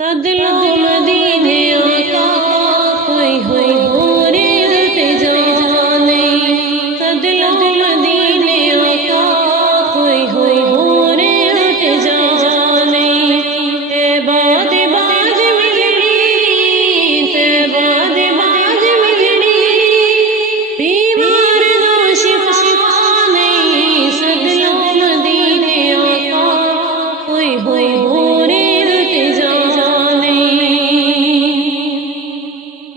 صدلو مدینے آقا کوئی ہور التجا نہیں، صدلو مدینے آقا کوئی ہور التجا نہیں، اے باد باز ملنی، تے باد باز ملنی، بیمار نو شفا نہیں، صدلو مدینے آقا کوئی ہور التجا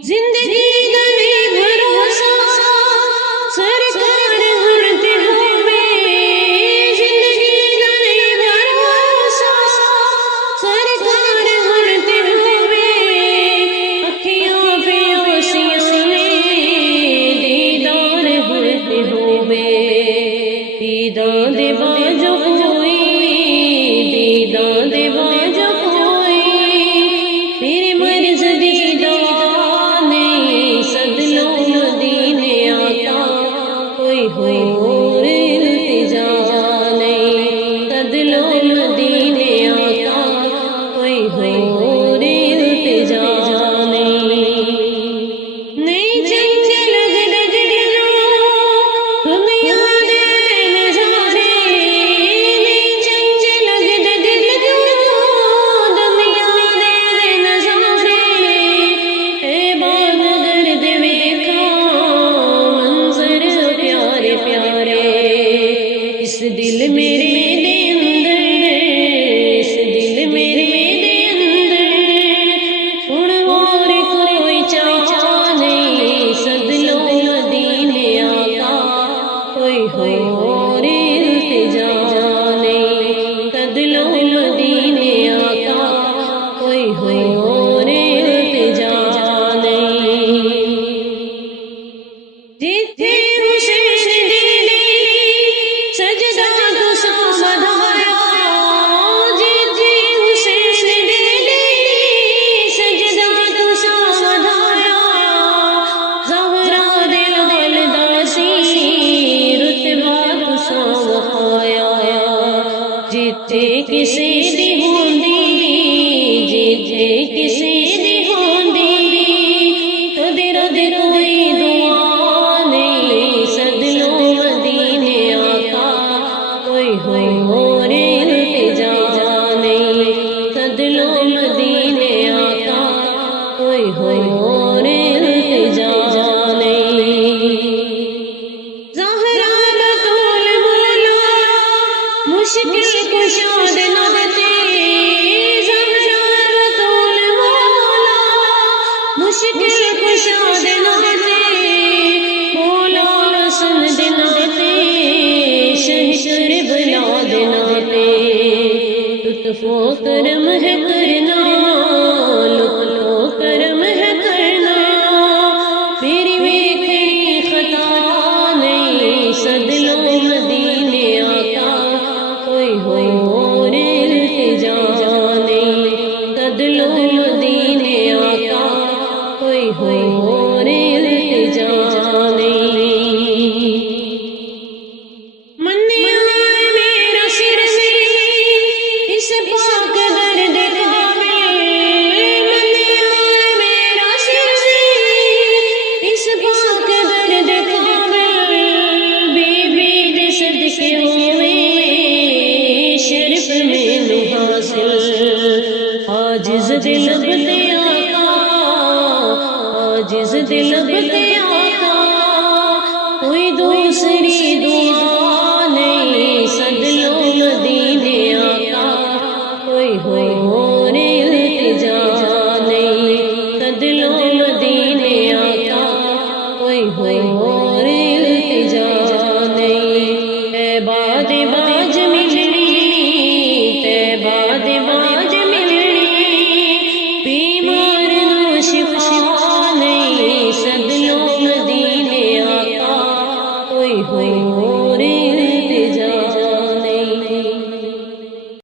زندگی گری بھروسہ سرکار ہرتے ہوئے، زندگی گری بھروسہ سرکار ہرتے ہوئے، اکھیاں پہ آسیاں نے دیدار ہرتے ہوئے، دیدان دے باجو کوئی، دیدان دے باجو کوئی، پھر مرض دیدان صدلو مدینے آقا کوئی ہور التجا نہیں، صدلو مدینے آقا کوئی ہور التجا نہیں چنگے لگدے دلوں دنیا دے نظارے، نہیں چنگے لگدے دلوں دنیا دے نظارے، اے بانگر دے ویکھا منظر پیارے پیارے، اس دل میرے دے اندر، اس دل میرے دے اندر ہن اور کوئی چاہ نہیں، صدلو مدینے آقا کوئی ہور التجا نہیں، صدلو مدینے آقا کوئی ہور التجا نہیں، جتھے حسین دی سجدہ تساں بدھایا، جتھے حسین دی سجدہ تساں بدھایا، زہرا دے لال دا سی رتبہ تساں وکھایا، جتھے کسے دی ہوندی، جتھے کسے دی ہوندی رد کوئی دعا نہیں، صدلو مدینے آقا کوئی ہور التجا نہیں، صدلو مدینے آقا کوئی ہور التجا نہیں، زہرا بطول مولا مشکل کشاد ناتے، زہرا بطول مولا مشکل کشاد ناتے، مولا حسن دے ناتے، شہر بلا دے ناتے، لطف و کرم ہے کرنا، لطف و کرم ہے کرنا، میری ویکھنی خطا نہیں، صدلو مدینے آقا کوئی ہور التجا نہیں، صدلو مدینے آقا کوئی ہور التجا نہیں، منیا میرا سر سے اس پاک درد کامل، منیا میرا سر سے اس پاک درد کامل، بی بی دے صدقے ہوئے شرف مینوں حاصل، عاجز دل تے آقا، عاجز دل تے آقا کوئی دوسری دعا نہیں، صدلو مدینے آقا کوئی ہور التجا نہیں، صدلو مدینے آقا کوئی ہور